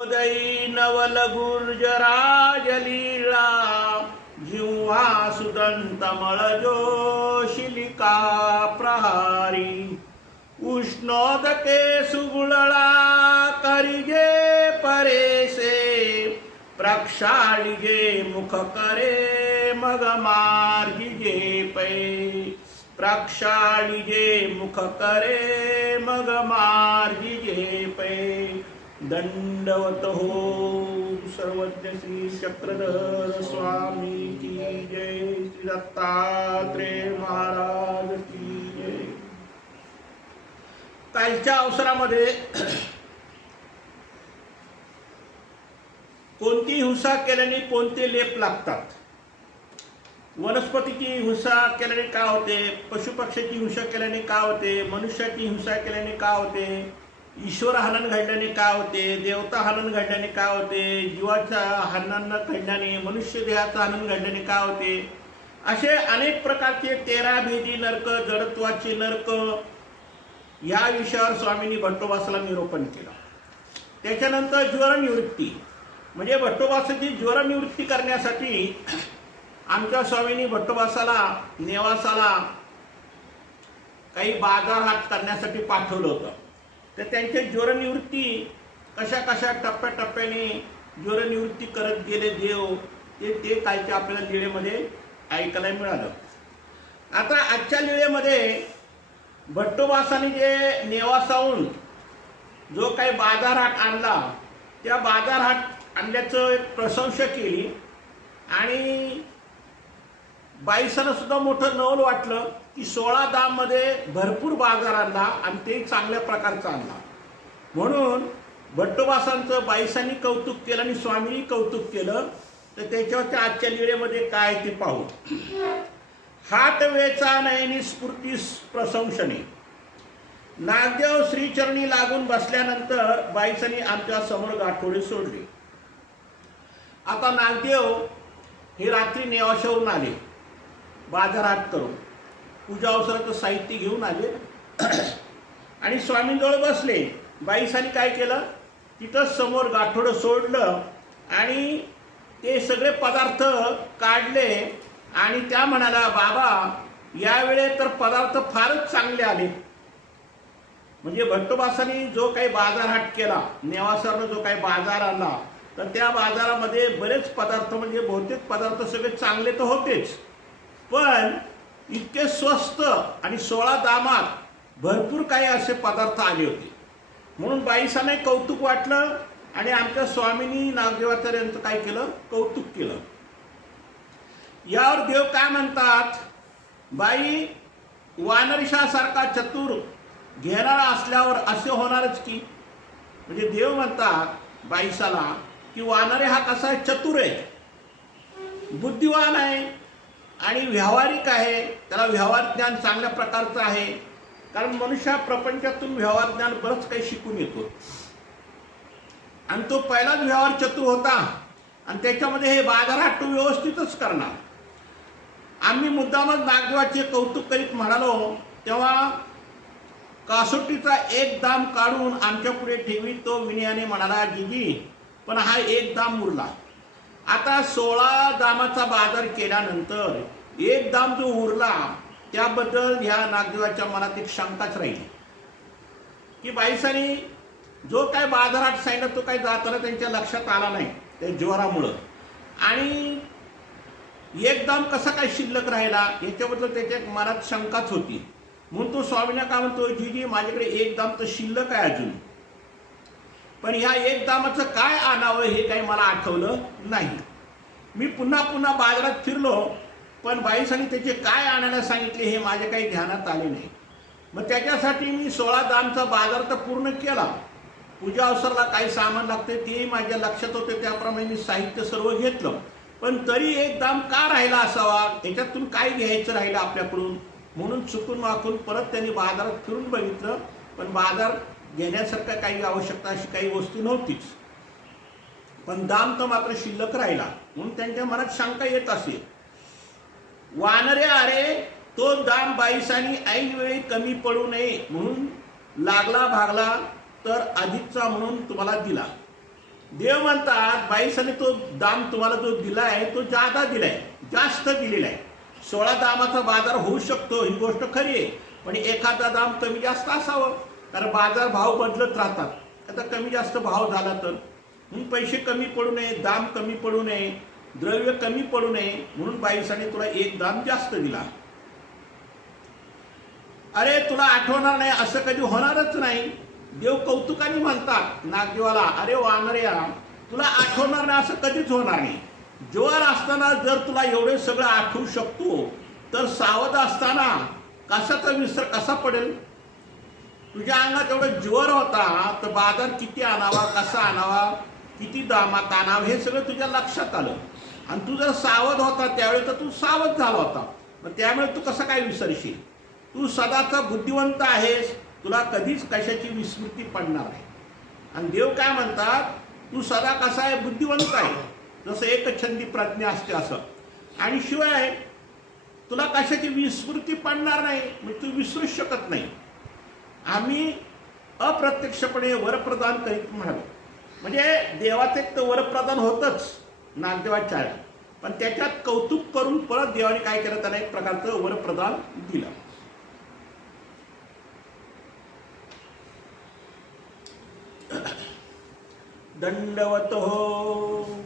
उदयी जिह्वा सुदन्तमळजोशिलिका जिव्हा प्रहारी। उष्णोदके सुगुळळा करिजे परेसे प्रक्षाळिजे मुख करे मगमार्गिजे पै। प्रक्षाळिजे मुख करे मगमार्गिजे पै। दंडवत हो सर्वज्ञ श्री चक्रधर स्वामी की जय श्री दत्तात्रेय महाराज की जय. कालच्या अवसरामध्ये कोणती हिंसा केल्याने कोणते लेप लागतात? वनस्पतीची हिंसा केल्याने का होते? पशुपक्ष्याची हिंसा केल्याने का होते? मनुष्याची हिंसा केल्याने का होते? ईश्वर हनन घडल्याने का होते? देवता हनन घडल्याने का होते? जीवाच्या हनन घडल्याने मनुष्य देहाचं हनन घडल्याने का होते? असे अनेक प्रकारचे तेरा भेदी नरक जडत्वाचे नरक या विषयावर स्वामींनी भट्टोबासाला निरोपण केलं. त्याच्यानंतर ज्वरनिवृत्ती. म्हणजे भट्टोबासाची ज्वरनिवृत्ती करण्यासाठी आमच्या स्वामींनी भट्टोबासाला नेवासाला काही बाजारहाट करण्यासाठी पाठवलं होतं. तर त्यांच्या ज्वरनिवृत्ती कशा कशा टप्प्याटप्प्याने ज्वरनिवृत्ती करत गेले देव ते ते कालच्या आपल्याला लिळेमध्ये ऐकायला मिळालं. आता आजच्या लिळेमध्ये भट्टोबासाने जे नेवासाहून जो काही बाजारहाट आणला त्या बाजारहाट आणल्याचं एक प्रशंसा केली आणि बाईसाला सुद्धा मोठं नवल वाटलं की सोळा दाममध्ये भरपूर बाजार आणला आणि ते चांगल्या प्रकारचा आणला. म्हणून भट्टोबासांचं बाईसांनी कौतुक केलं आणि स्वामींनी कौतुक केलं. तर त्याच्यावरच्या आजच्या लिळेमध्ये काय ते पाहू. हात वेचा नयनी स्फूर्ती प्रशंसने. नागदेव श्रीचरणी लागून बसल्यानंतर बाईसांनी आमच्यासमोर गाठोडे सोडले. आता नागदेव हे रात्री नेवाशावरून आले. बाजारात करून पूजा अवसराचं साहित्य घेऊन आले. आणि स्वामींजवळ बसले. बाईसांनी काय केलं? तिथं समोर गाठोडं सोडलं आणि ते सगळे पदार्थ काढले आणि त्या म्हणाला बाबा यावेळे तर पदार्थ फारच चांगले आले. म्हणजे भट्टोबासांनी जो काही बाजारहाट केला नेवासरनं जो काही बाजार आला तर त्या बाजारामध्ये बरेच पदार्थ म्हणजे बहुतेक पदार्थ सगळे चांगले तर होतेच. पण इतके स्वस्त आणि सोळा दामात भरपूर काही असे पदार्थ आले होते. म्हणून बाईसाने कौतुक वाटलं आणि आमच्या स्वामींनी नागदेवाचार्य यांचं काय केलं? कौतुक केलं. यावर देव काय म्हणतात? बाई वानरशासारखा चतुर घेणारा असल्यावर असे होणारच की? म्हणजे देव म्हणतात बाईसाला की वानरे हा कसा आहे चतुर आहे? बुद्धिवान आहे. आणि व्यावहारिक आहे. त्याला व्यवहार ज्ञान चांगल्या प्रकारचं आहे. कारण मनुष्य प्रपंचातून व्यवहार ज्ञान बरंच काही शिकून येतो. आणि तो पहिलाच व्यवहार चतुर होता. आणि त्याच्यामध्ये हे बाजारहाट तो व्यवस्थितच करणार. आम्ही मुद्दामच नागदेवाचे कौतुक करीत म्हणालो तेव्हा कासोटीचा एक दाम काढून आमच्या पुढे ठेवी तो विनयाने म्हणाला जीजी पण हा एक दाम उरला. आता सोळा दामाचा बाजार केल्यानंतर एक दाम जो उरला त्याबद्दल ह्या नागदेवाच्या मनात एक शंकाच राहिली. की बाईसानी जो काय बाजारात सांगितलं तो काय जाताना त्यांच्या लक्षात आला नाही त्या ज्वरामुळं आणि एकदम कसा काय शिल्लक राहिला याच्याबद्दल त्याच्या मनात शंकाच होती. म्हणून तो स्वामींना काय म्हणतो जीजी माझ्याकडे एक दाम तर शिल्लक आहे अजून. पण ह्या एक दामाचं काय आणावं हे काही मला आठवलं नाही. मी पुन्हा पुन्हा बाजारात फिरलो पण बाईसांनी त्याचे काय आणायला सांगितले हे माझ्या काही ध्यानात आले नाही. मग त्याच्यासाठी मी सोळा दामचा बाजार तर पूर्ण केला. पूजा अवसरला काही सामान लागते तेही माझ्या लक्षात होते त्याप्रमाणे मी साहित्य सर्व घेतलं. पण तरी एक दाम का राहिला असावा? याच्यातून काय घ्यायचं राहिलं आपल्याकडून? म्हणून चुकून वाकून परत त्यांनी बाजारात फिरून बघितलं पण बाजार घेण्यासारखं काही आवश्यकता अशी काही वस्तू नव्हतीच. पण दाम तर मात्र शिल्लक राहिला. म्हणून त्यांच्या मनात शंका येत असे. वानरे अरे तो दाम बाईसानी ऐन वेळी कमी पडू नये म्हणून लागला भागला तर अधिकचा म्हणून तुम्हाला दिला. देव म्हणतात बाईसाने तो दाम तुम्हाला जो दिला आहे तो जादा दिलाय जास्त दिलेला आहे. सोळा दामाचा बाजार होऊ शकतो ही गोष्ट खरी आहे. पण एखादा दाम कमी जास्त असावं. कारण बाजार भाव बदलत राहतात. आता कमी जास्त भाव झाला तर म्हणून पैसे कमी पडू नये दाम कमी पडू नये द्रव्य कमी पडू नये म्हणून बाईसाने तुला एक दाम जास्त दिला. अरे तुला आठवणार नाही असं कधी होणारच नाही. देव कौतुकाने म्हणतात नागदेवाला अरे वानर्या तुला आठवणार नाही असं कधीच होणार नाही. ज्वर असताना जर तुला एवढे सगळं आठवू शकतो तर सावध असताना कशाचा विसर कसा पडेल? तुझ्या अंगात एवढं ज्वर होता तर बाजार किती आणावा कसा आणावा? किती दामा आणावं हे सगळं तुझ्या लक्षात आलं. आणि तू जर सावध होता त्यावेळी तर तू सावध झाला होता. मग त्यामुळे तू कसं काय विसरशील? तू सदाचा बुद्धिवंत आहेस. तुला कधीच कशाची विस्मृती पडणार नाही. आणि देव काय म्हणतात? तू सदा कसा आहे? बुद्धिवंत आहे. जसं एक छंदी प्रज्ञा असते असं. आणि शिवाय तुला कशाची विस्मृती पडणार नाही? मग तू विसरूच शकत नाही. आम्ही अप्रत्यक्षपणे वरप्रदान करीत म्हणालो. म्हणजे देवाचं एक तर वरप्रदान होतच नागदेवाचार्य पण त्याच्यात कौतुक करून परत देवाने काय केलं? त्याला एक प्रकारचं वरप्रदान दिलं. दंडवत हो.